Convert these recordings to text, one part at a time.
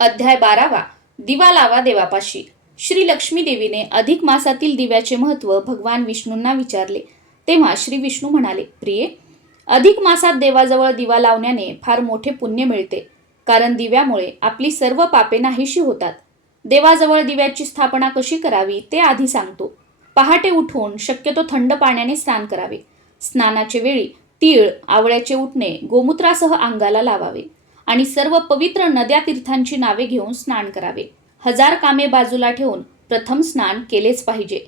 अध्याय 12वा. दिवा लावा देवापाशी. श्री लक्ष्मी देवीने अधिक मासातील दिव्याचे महत्त्व भगवान विष्णूंना विचारले. तेव्हा श्री विष्णू म्हणाले, प्रिये, अधिक मासात देवाजवळ दिवा लावण्याने फार मोठे पुण्य मिळते, कारण दिव्यामुळे आपली सर्व पापे नाहीशी होतात. देवाजवळ दिव्याची स्थापना कशी करावी ते आधी सांगतो. पहाटे उठून शक्यतो थंड पाण्याने स्नान करावे. स्नानाचे वेळी तीळ, आवळ्याचे उटणे गोमूत्रासह अंगाला लावावे आणि सर्व पवित्र नद्या तीर्थांची नावे घेऊन स्नान करावे. 1000 कामे बाजूला ठेवून प्रथम स्नान केलेच पाहिजे.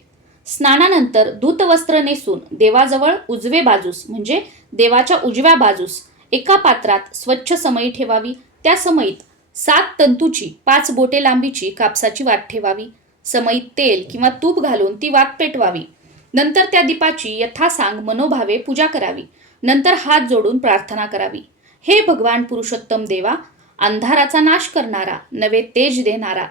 स्नानानंतर धूत वस्त्र नेसून देवाजवळ उजवे बाजूस म्हणजे देवाच्या उजव्या बाजूस एका पात्रात स्वच्छ समई ठेवावी. त्या समईत 7 तंतूची 5 बोटे लांबीची कापसाची वात ठेवावी. समईत तेल किंवा तूप घालून ती वात पेटवावी. नंतर त्या दीपाची यथासांग मनोभावे पूजा करावी. नंतर हात जोडून प्रार्थना करावी. हे भगवान पुरुषोत्तम देवा, अंधाराचा नाश करणारा, नवे तेज देणारा,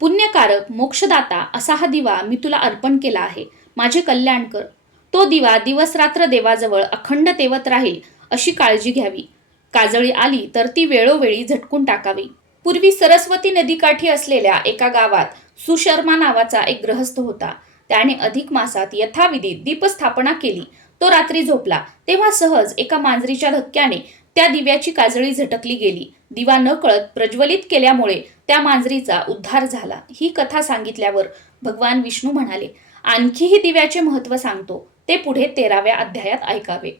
पुण्यकारक, मोक्षदाता असा हा दिवा मी तुला अर्पण केला आहे. माझे कल्याण कर. तो दिवा दिवसरात्र देवाजवळ अखंड तेवत राहील अशी काळजी घ्यावी. काजळी आली तर ती वेळोवेळी झटकून टाकावी. पूर्वी सरस्वती नदीकाठी असलेल्या एका गावात सुशर्मा नावाचा एक गृहस्थ होता. त्याने अधिक मासात यथाविधी दीपस्थापना केली. तो रात्री झोपला तेव्हा सहज एका मांजरीच्या धक्क्याने त्या दिव्याची काजळी झटकली गेली. दिवा नकळत प्रज्वलित केल्यामुळे त्या मांजरीचा उद्धार झाला. ही कथा सांगितल्यावर भगवान विष्णू म्हणाले, आणखीही दिव्याचे महत्त्व सांगतो. ते पुढे 13व्या अध्यायात ऐकावे.